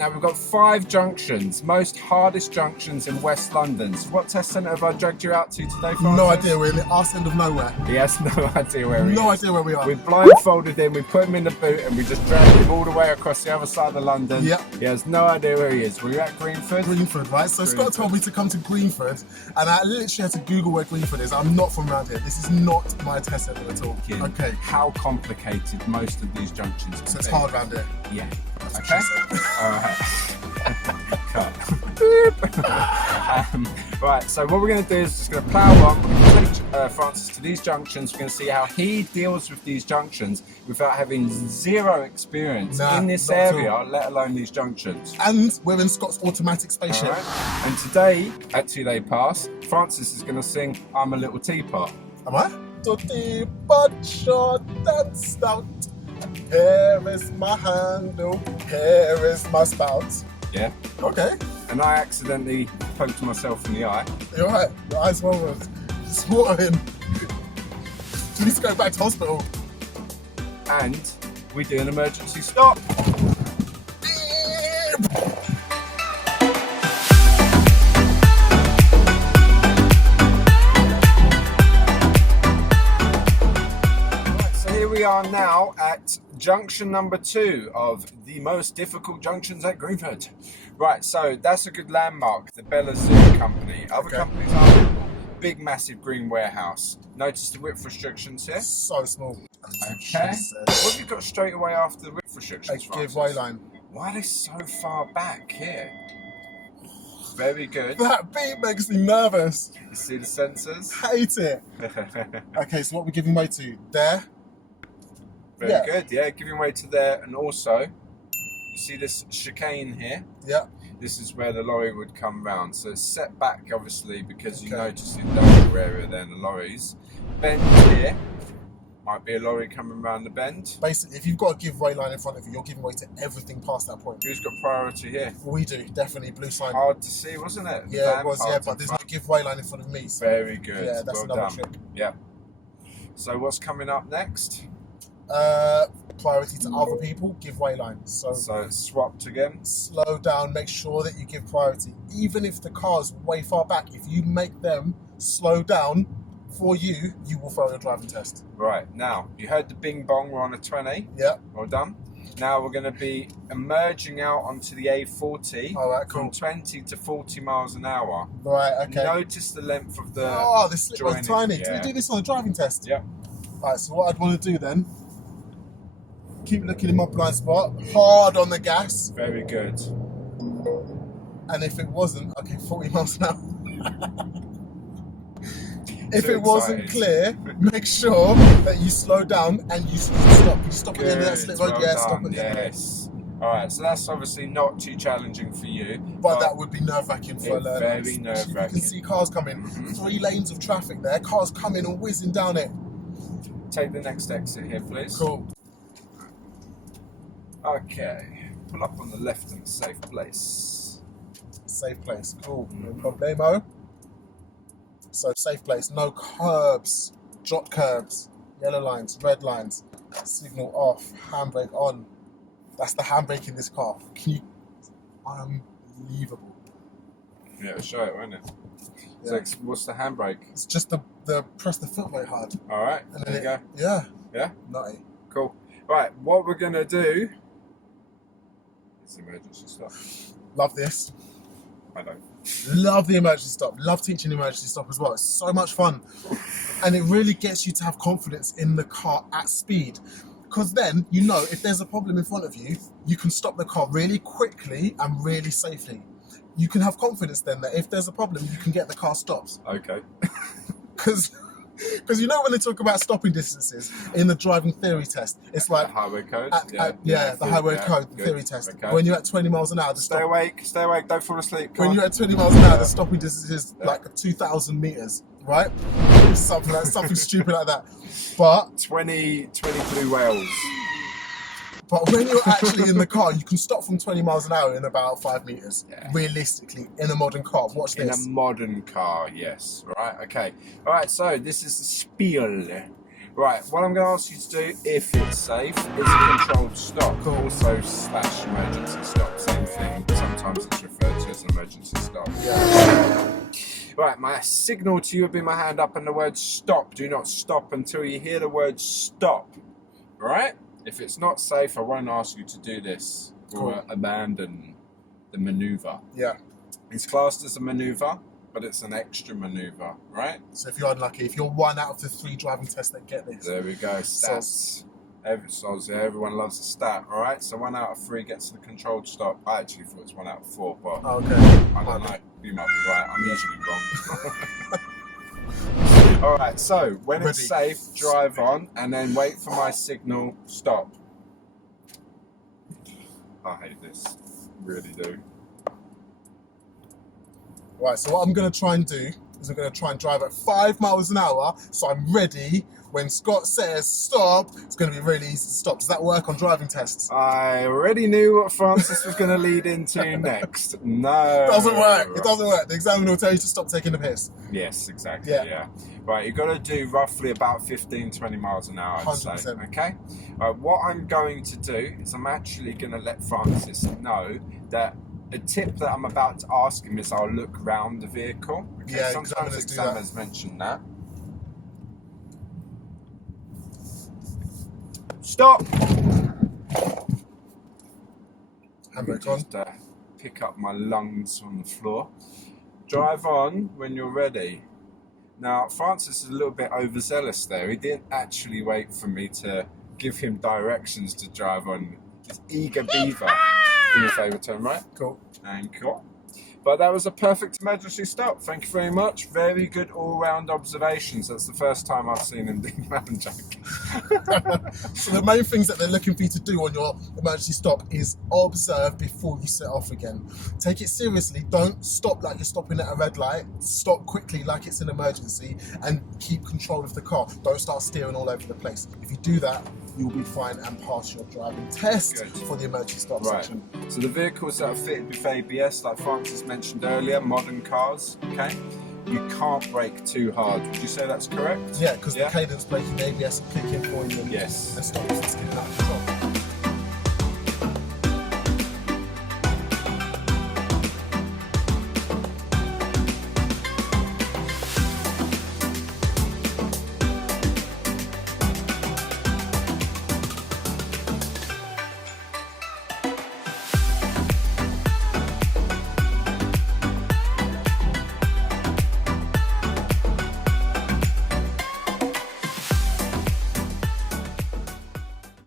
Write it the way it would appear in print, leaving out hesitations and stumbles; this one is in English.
Now we've got 5 junctions, most hardest junctions in West London. So what test centre have I dragged you out to today, Francis? No idea, we're in the arse end of nowhere. He has no idea where he is. No idea where we are. We blindfolded him, we put him in the boot and we just dragged him all the way across the other side of London. Yep. He has no idea where he is. We're at Greenford. Greenford, right? So Scott told me to come to Greenford and I literally had to Google where Greenford is. I'm not from around here. This is not my test centre at all. Kid, Okay. how complicated most of these junctions So it's be. hard around here. Yeah. That's what Okay. she said. Alright. Cut. Right, so what we're going to do is just going to plough on. We're going to take Francis to these junctions. We're going to see how he deals with these junctions without having zero experience in this area, let alone these junctions. And we're in Scott's automatic spaceship. Right. And today, at 2 Day Pass, Francis is going to sing I'm a Little Teapot. Am I? To teapot, short and stout. Here is my handle, here is my spout. Yeah. Okay. And I accidentally poked myself in the eye. You're right. Your eyes were watering. You need to go back to hospital. And we do an emergency stop. We are now at junction number 2 of the most difficult junctions at Greenford. Right, so that's a good landmark, the Bella Zoo company. Other companies are big, massive green warehouse. Notice the width restrictions here? So small. Okay. What have you got straight away after the width restrictions? A give way line. Why are they so far back here? Very good. That beat makes me nervous. You see the sensors? Hate it. Okay, so what are we giving way to? There? Very good, yeah, giving way to there. And also, you see this chicane here? Yeah. This is where the lorry would come round. So it's set back, obviously, because you notice the industrial area there and the lorries. Bend here. Might be a lorry coming round the bend. Basically, if you've got a give way line in front of you, you're giving way to everything past that point. Who's got priority here? We do, definitely. Blue sign. Hard to see, wasn't it? Yeah, it was, yeah, but there's no give way line in front of me. So very good. yeah, that's well another done. trick. Yeah. So what's coming up next? Priority to other people, give way line. So it's swapped again. Slow down, make sure that you give priority. Even if the car's way far back, if you make them slow down for you, you will fail your driving test. Right, now, you heard the bing bong, we're on a 20. Yeah. Well done. Now we're going to be emerging out onto the A40 from 20 to 40 miles an hour. Right, okay. Notice the length of the this slip was tiny. Yeah. Did we do this on a driving test? Yeah. Right, so what I'd want to do then, keep looking in my blind spot, hard on the gas. Very good. And if it wasn't, okay, 40 miles an hour. If Too it wasn't excited. clear, make sure that you slow down and you stop. You stop at the end of that slip road. Well Yeah, done. stop at the end. Yes. Alright, so that's obviously not too challenging for you. But that would be nerve-wracking for a learner. Very nerve-wracking. You can see cars coming. 3 lanes of traffic there. Cars coming and whizzing down it. Take the next exit here, please. Cool. Okay. Pull up on the left in a safe place. Safe place. Cool. No problemo. So safe place. No curbs. Drop curbs. Yellow lines. Red lines. Signal off. Handbrake on. That's the handbrake in this car. Can you... Unbelievable. Yeah, show it, won't it? Yeah. So what's the handbrake? It's just the press the foot very hard. Alright, And there you go. Yeah. Yeah? Nutty. Cool. Right, what we're going to do is emergency stop. Love this. I don't. Love the emergency stop. Love teaching emergency stop as well. It's so much fun. And it really gets you to have confidence in the car at speed. Because then, you know, if there's a problem in front of you, you can stop the car really quickly and really safely. You can have confidence then that if there's a problem, you can get the car stopped. Okay. Because you know when they talk about stopping distances in the driving theory test, it's like... The highway code? The highway code, the theory test. Okay. When you're at 20 miles an hour... Stay awake, don't fall asleep. When you're at 20 miles an hour, the stopping distance is like 2,000 meters, right? Something stupid like that. But 20 blue whales. But when you're actually in the car, you can stop from 20 miles an hour in about 5 meters. Yeah. Realistically, in a modern car. Watch this. In a modern car, yes. Right, okay. All right, so this is the spiel. Right, what I'm going to ask you to do, if it's safe, is a controlled stop. Also / emergency stop, same thing. stop. Yeah. Right, my signal to you would be my hand up and the word stop. Do not stop until you hear the word stop. Right? If it's not safe, I won't ask you to do this or abandon the maneuver. Yeah. It's classed as a maneuver, but it's an extra maneuver, right? So if you're unlucky, if you're 1 out of the 3 driving tests that get this. There we go, stats. Everyone loves a stat, all right? So 1 out of 3 gets the controlled stop. I actually thought it's 1 out of 4, but Okay. I don't know. You might be right. I'm usually wrong. All right, so when it's safe, drive on and then wait for my signal, stop. I hate this. Really do. Right, so what I'm going to try and do is I'm going to try and drive at 5 miles an hour, so I'm ready. When Scott says stop, it's going to be really easy to stop. Does that work on driving tests? I already knew what Francis was going to lead into next. No. It doesn't work. It doesn't work. The examiner will tell you to stop taking the piss. Yes, exactly, yeah. Right, you've got to do roughly about 15, 20 miles an hour, I'd say. 100%. Okay? What I'm going to do is I'm actually going to let Francis know that a tip that I'm about to ask him is I'll look round the vehicle. Okay? Yeah, sometimes examiners mention that. Stop! Handbrake on. Just pick up my lungs on the floor. Drive on when you're ready. Now, Francis is a little bit overzealous there. He didn't actually wait for me to give him directions to drive on. Just eager beaver. Do me a favour, turn right. Cool. And cool. But that was a perfect emergency stop. Thank you very much. Very good all-round observations. That's the first time I've seen him do man joking. So the main things that they're looking for you to do on your emergency stop is observe before you set off again. Take it seriously. Don't stop like you're stopping at a red light. Stop quickly like it's an emergency and keep control of the car. Don't start steering all over the place. If you do that, you'll be fine and pass your driving test for the emergency stop section. So the vehicles that are fitted with ABS, like Francis mentioned earlier, modern cars, okay? You can't brake too hard. Would you say that's correct? Yeah, because the cadence braking, ABS will kick in for you and yes. And stop you from skipping out of control.